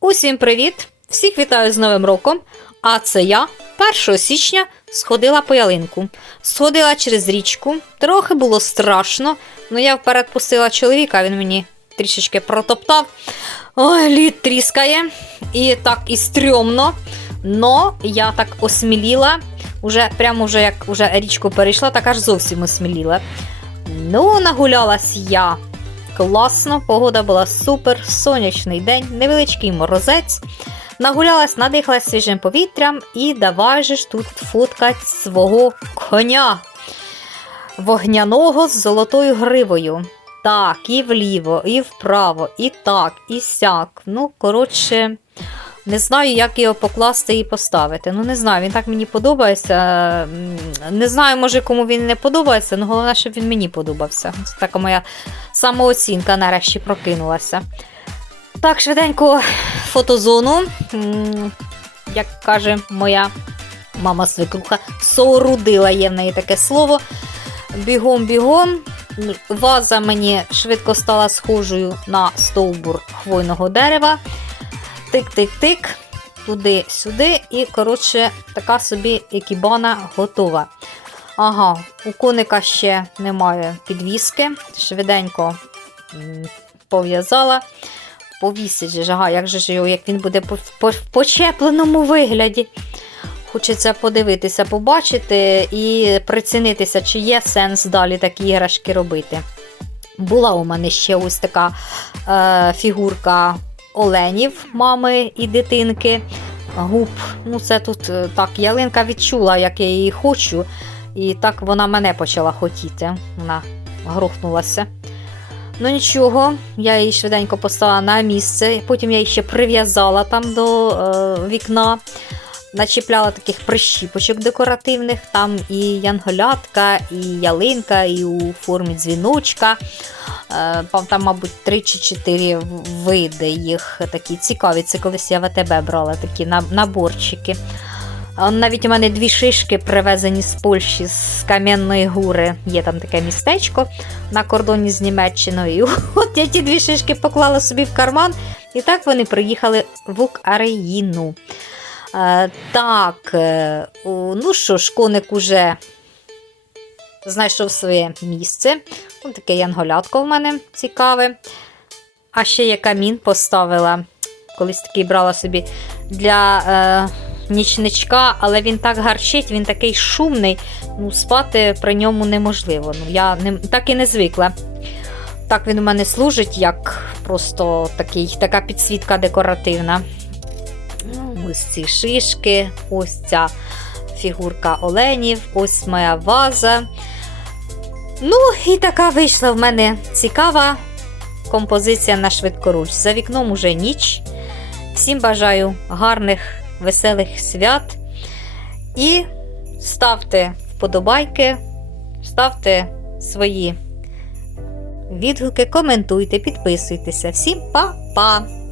Усім привіт! Всіх вітаю з Новим роком! А це я 1 січня сходила по ялинку. Сходила через річку, трохи було страшно, але я вперед пустила чоловіка, він мені трішечки протоптав. Ой, лід тріскає. І так і стрьомно. Но я так осміліла, уже, прямо вже як вже річку перейшла, так аж зовсім осміліла. Ну, нагулялась я класно, погода була супер, сонячний день, невеличкий морозець. Нагулялась, надихалась свіжим повітрям і давай же ж тут фоткать свого коня вогняного з золотою гривою. Так, і вліво, і вправо, і так, і сяк. Ну, коротше, не знаю, як його покласти і поставити. Ну, не знаю, він так мені подобається. Не знаю, може, кому він не подобається, але головне, щоб він мені подобався. Це така моя самооцінка нарешті прокинулася. Так, швиденько фотозону. Як каже моя мама свекруха, соорудила є в неї таке слово. Бігом-бігом. Ваза мені швидко стала схожою на стовбур хвойного дерева. Тик-тик-тик, туди-сюди, і, коротше, така собі екібана готова. Ага, у коника ще немає підвіски. Швиденько пов'язала. Повісить же, ага, як же ж його, як він буде в почепленому вигляді. Хочеться подивитися, побачити і прицінитися, чи є сенс далі такі іграшки робити. Була у мене ще ось така е, фігурка оленів, мами і дитинки. Губ. Ну, це тут е, так, ялинка відчула, як я її хочу, і так вона мене почала хотіти. Вона грохнулася. Ну нічого, я її швиденько поставила на місце, потім я її ще прив'язала там до е, вікна, начіпляла таких прищіпочок декоративних, там і янголятка, і ялинка, і у формі дзвіночка. Е, Там, мабуть, 3 чи 4 види їх такі цікаві. Це колись я в АТБ брала такі наборчики. Навіть у мене дві шишки привезені з Польщі, з Кам'яної гури. Є там таке містечко на кордоні з Німеччиною. От я ті дві шишки поклала собі в карман, і так вони приїхали в Україну. Е, так, е, ну що ж, коник уже знайшов своє місце. Ось таке янголятко в мене цікаве. А ще я камін поставила. Колись такий брала собі для е, нічничка, але він так гарчить, він такий шумний. Ну, спати при ньому неможливо. Ну, я не, так і не звикла. Так він у мене служить, як просто такий, така підсвітка декоративна. Ось ці шишки, ось ця фігурка оленів, ось моя ваза. Ну, і така вийшла в мене цікава композиція на швидкоруч. За вікном уже ніч. Всім бажаю гарних, веселих свят. І ставте вподобайки, ставте свої відгуки, коментуйте, підписуйтеся. Всім па-па!